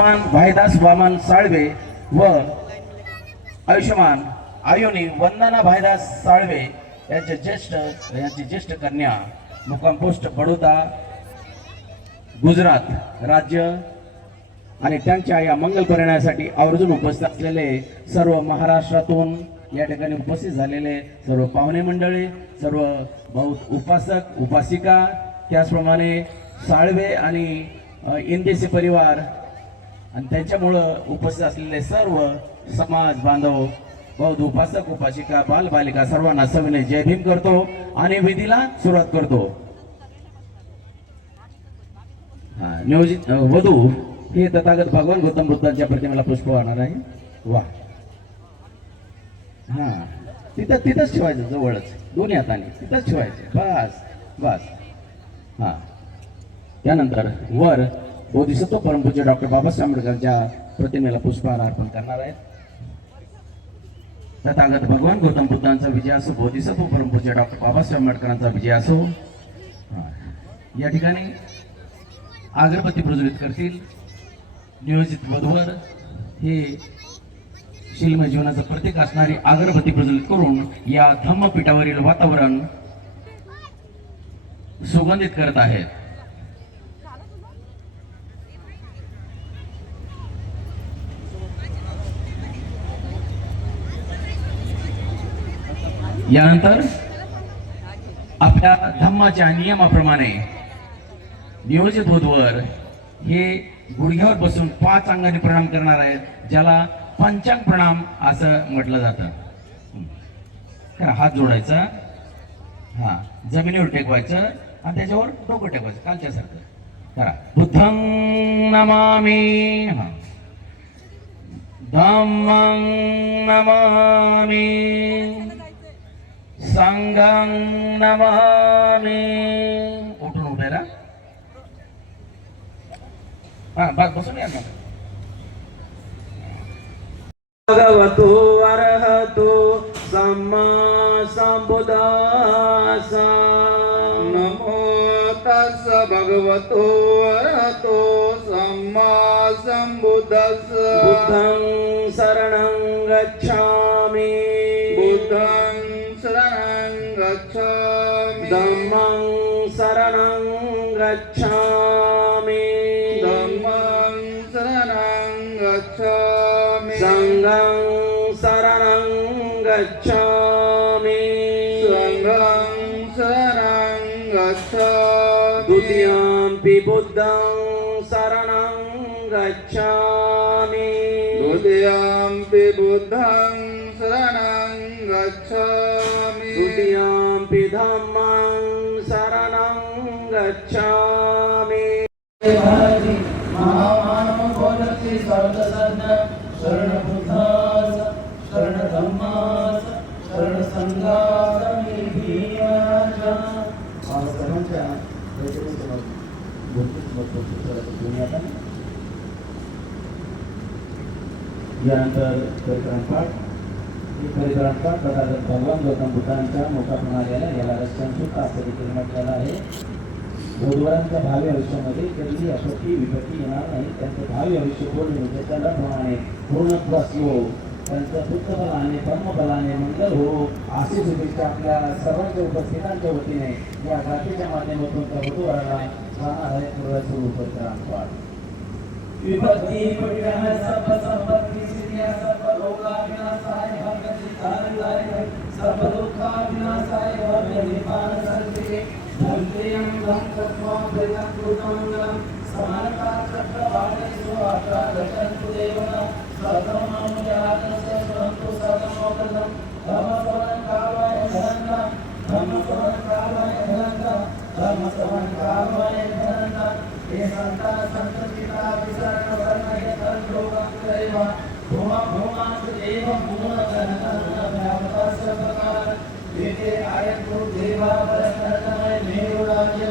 सन्मान भाईदास वामन साळवे व आयुष्यमान आयोनी वंदना भाईदास साळवे यांचे ज्येष्ठ यांची ज्येष्ठ कन्या मुक्काम पोस्ट बडोदा गुजरात राज्य. आणि त्यांच्या या मंगल करण्यासाठी आवर्जून उपस्थित असलेले सर्व महाराष्ट्रातून या ठिकाणी उपस्थित झालेले सर्व पाहुणे मंडळी सर्व बहुत उपासक उपासिका त्याचप्रमाणे साळवे आणि इंदेसी परिवार आणि त्यांच्यामुळं उपस्थित असलेले सर्व समाज बांधव बौद्ध उपासक उपासिका बालबालिका सर्वांना सविनय जय भीम करतो आणि विधीला सुरुवात करतो. नियोजित वधू हे तथागत भगवान गौतम बुद्धांच्या प्रतिमेला पुष्प वाहणार आहे. वा. हा तिथं तिथंच ठेवायचं जवळच. दोन्ही हाताने. तिथंच ठेवायचं. बस बस. हा. त्यानंतर वर बोधिसत्व परमपूज्य डॉक्टर बाबासाहेब आंबेडकरच्या प्रतिमेला पुष्पहार अर्पण करणार आहेत. तथागत भगवान गौतम बुद्धांचा विजय असो बोधिसत्व परमपूज्य डॉक्टर बाबासाहेब आंबेडकरांचा विजय असो या ठिकाणी अगरबत्ती प्रज्वलित करतील. नियोजित वधूवर हे शिल्म जीवनाचं प्रतीक असणारी अगरबत्ती प्रज्वलित करून या धम्मपीठावरील वातावरण सुगंधित करत आहेत. यानंतर आपल्या धम्माच्या नियमाप्रमाणे नियोजित वधूवर हे गुडघ्यावर बसून पाच अंगाने प्रणाम करणार आहेत ज्याला पंचांग प्रणाम असं म्हटलं जातं. करा हात जोडायचा. हा जमिनीवर टेकवायचं आणि त्याच्यावर डोकं टेकवायचं कालच्या सारखं. करा. बुद्धं नमामी. हा. धम्मं नमामी. संघं नमामि उठून उभे राहा हा बस बसून या ना भगवतो अरहतो सम्मा संबुदास नमो तस् भगवतो अरहतो सम्मा सम्बुद्धस् बुद्धं शरणं गच्छामि गच्छामि। सङ्घं शरणं गच्छामि। द्वितीयम्पि बुद्धं शरणं गच्छामि। द्वितीयम्पि बुद्धं शरणं गच्छामि। द्वितीयम्पि धम्मं शरणं गच्छामि यानंतर परिकरण पाठ परिकरण पाठ तथागत भगवान गौतम बुद्धांच्या मोठा प्रणालीला याला रस्त्यांसूत असं देखील म्हटलेलं आहे बुधवारांच्या भावी आयुष्यामध्ये कधीही अपत्ती विपत्ती येणार नाही त्यांचं भावी आयुष्य पूर्ण होते त्याप्रमाणे पूर्णत्वास हो त्यांचं पुत्रबलाने कर्मबलाने मंगल हो. अशी शुभेच्छा आपल्या सर्वांच्या उपस्थितांच्या वतीने या गाठीच्या माध्यमातून त्या बुधवाराला जाणार आहे पूर्वाचं उपक्रम सर्व संपत्ती सिद्धिया सर्व रोगा विनाशाय भगति सर्व दुःखा विनाशाय निपान सर्वे धन्यं धन्यत्वा प्रियं कृतमंगलम समानता चक्रवाणे सुवाका रचन्तु देवना संतो देवा राज्य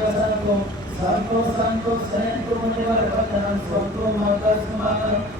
संतो संतो सयंतो मुनिवर वंदनं स्वतो मंगलस्मानं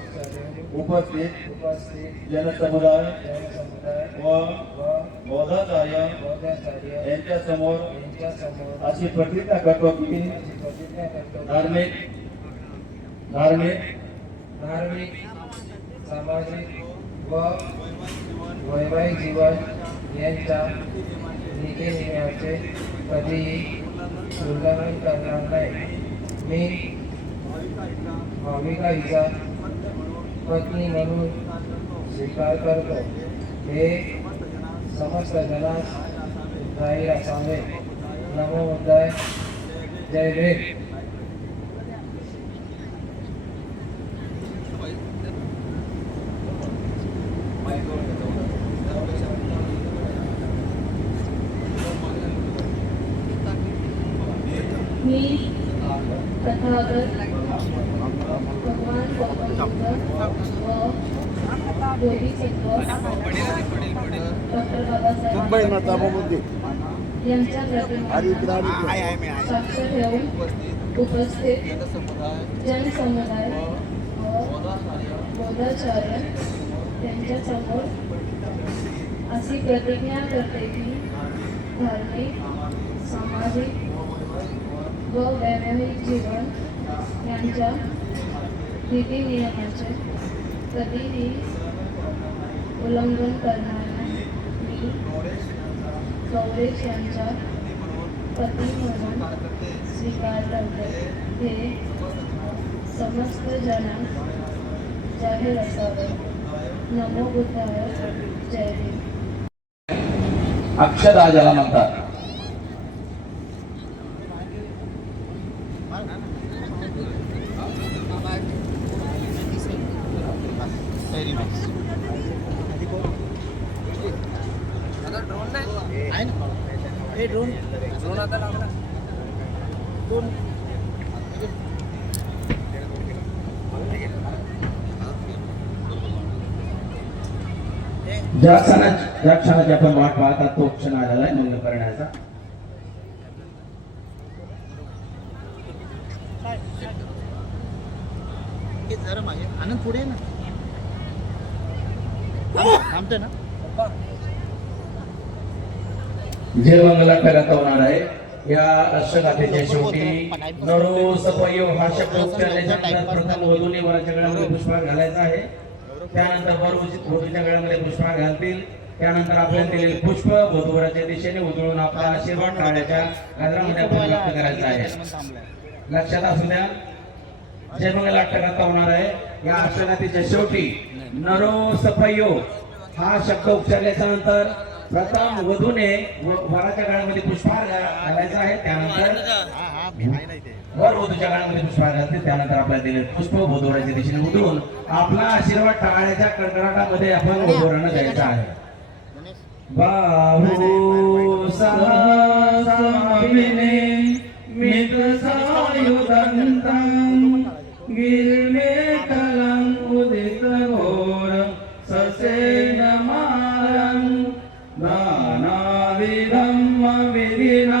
उपस्थित जनसमुदाय व बौद्धाचार्य यांच्या समोर अशी प्रतिज्ञा करतो की धार्मिक धार्मिक धार्मिक सामाजिक व वैवाहिक जीवन यांच्या नीती नियमाचे कधीही उल्लंघन करणार नाही. मी भाविका हिचा पत्नी म्हणून स्वीकार करतो हे समस्त जनास जाहीर असावे नमो बुद्धाय जय भीम। मी तथागत भगवान गौतम बुद्ध व बोधिसत्व डॉक्टर बाबासाहेब यांच्या प्रतिमा साक्ष ठेवून उपस्थित जनसमुदाय व बौद्धाचार्य यांच्या अशी प्रतिज्ञा करते की धार्मिक सामाजिक व वैवाहिक जीवन यांच्या नीती नियमाचे कधीही उल्लंघन करणार नाही मी गौरेश यांच्या पती म्हणून स्वीकार करते हे समस्त जण जाहीर असावे. नमो बुद्धाय. जय भीम अक्षदा ज्याला म्हणतात. ज्या क्षणाची ज्या क्षणाची आपण वाट पाहतात तो क्षण आलेला आहे मंगल करण्याचा. आनंद पुढे ना. थांबतोय ना? जे मंगला करत होणार आहे या अष्टगाथेच्या शेवटी नरो सपयो हा शब्द उच्चारल्याच्या नंतर प्रथम वधूने वराच्या गळ्यामध्ये पुष्पहार घालायचा आहे. त्यानंतर वर वधूच्या गळ्यामध्ये पुष्पहार घालतील. त्यानंतर आपल्याला दिलेले पुष्प वधूवराच्या दिशेने उधळून आपला आशीर्वाद टाळ्याच्या गजरामध्ये आपण व्यक्त करायचा आहे. लक्षात असू द्या जय मंगल अट्टगाथा होणार आहे या अष्टगाथेच्या शेवटी नरो सपयो हा शब्द उच्चारल्याच्या नंतर प्रथम वधूने वराच्या गाण्यामध्ये पुष्पहार घालायचा आहे. त्यानंतर वर वधूच्या गाण्यामध्ये पुष्पहार घालते. त्यानंतर आपल्याला दिले पुष्प वधोराच्या दिशेने उधळून आपला आशीर्वाद टाळ्याच्या कडकडाटामध्ये आपण वधूवरांना द्यायचा आहे. बाहू सहस्रमिने मित सायुधन्तं गिरिमे नानाविधं विधिना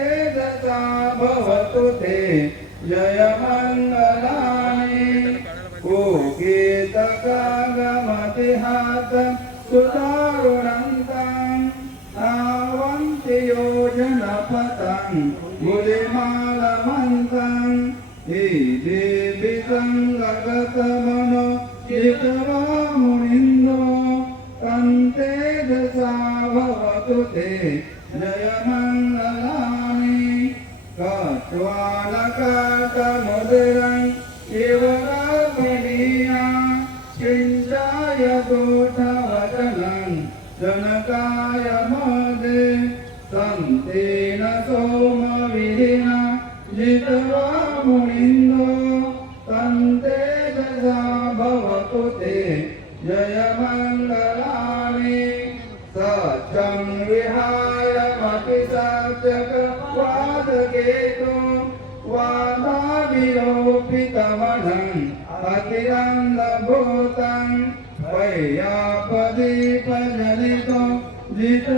यथा भवतु ते जयमङ्गलानि कोकीतकागमतिहात सुदारुणन्तां नावन्ति योजनपतं मुलिमालमन्तं हि देवितं लगतमनो जितवामुनिन्दो कन्ते दशा भवतु ते जयमङ्ग Wanaka Modera. निरोपितमढं अतिरन्दभूतम् वैयापदीप जलितो जीतु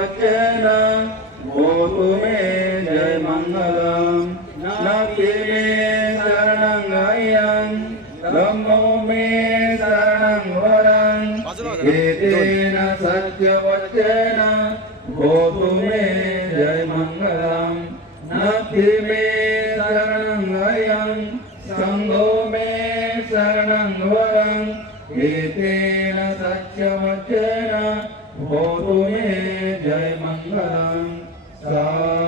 وكان غضبا भूतु ये जय मङ्गलम् सा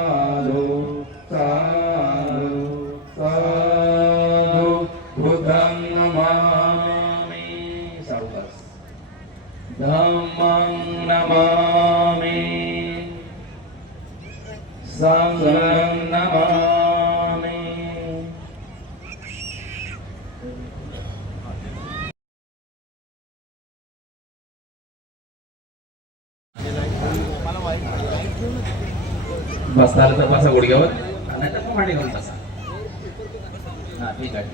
बसणार तर बसा गुडघ्यावर नाही तर मांडी घेऊन बसा. हा ठीक आहे.